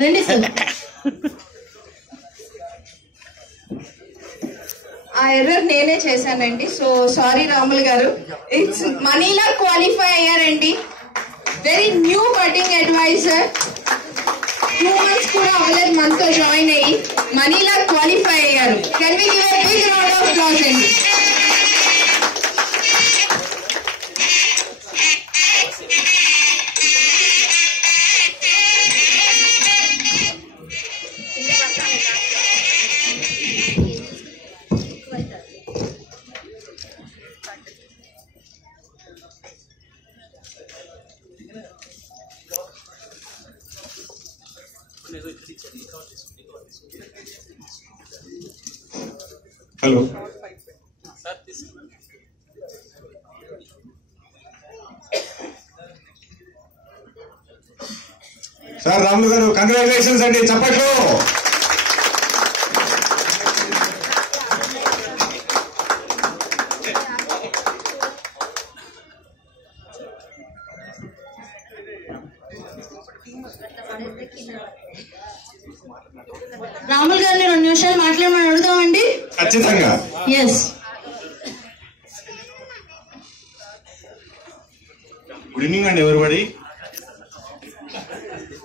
రండి సార్. ఆ ఎర్రర్ నేనే చేశానండి. So sorry Ramulu garu. It's మనీలా క్వాలిఫై అయ్యారండి. Very new cutting advisor. 2 months కూడా అవ్వలేదు మనతో జాయిన్ అయ్యి మనీలా క్వాలిఫై అయ్యారు. Can we give a big round of applause అండి. Hello sir Ramulu garu, congratulations అండి, చప్పట్లు. రాములు గారిని 2 నిమిషాలు మాట్లాడమని అడుగుదామండి. ఖచ్చితంగా. ఎస్. గుడ్ ఈవినింగ్ అండి ఎవరిబడి.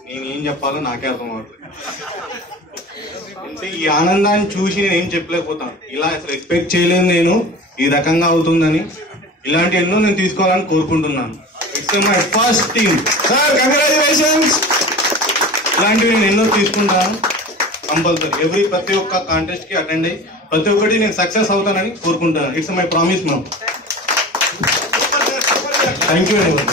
నేనేం చెప్పాలో నాకే అర్థం అవుతుంది. అంటే ఈ ఆనందాన్ని చూసి నేను ఏం చెప్పలేకపోతాను. ఇలా అసలు ఎక్స్పెక్ట్ చేయలేదు నేను ఈ రకంగా అవుతుందని. ఇలాంటి ఎన్నో నేను తీసుకోవాలని కోరుకుంటున్నాను. It's my first team sir, congratulations. ఇలాంటివి నేను ఎన్నో తీసుకుంటాను కంపల్సరీ. ప్రతి ఒక్క కాంటెస్ట్ కి అటెండ్ అయ్యి ప్రతి ఒక్కటి నేను సక్సెస్ అవుతానని కోరుకుంటాను. It's my promise ma'am. Thank you అండి.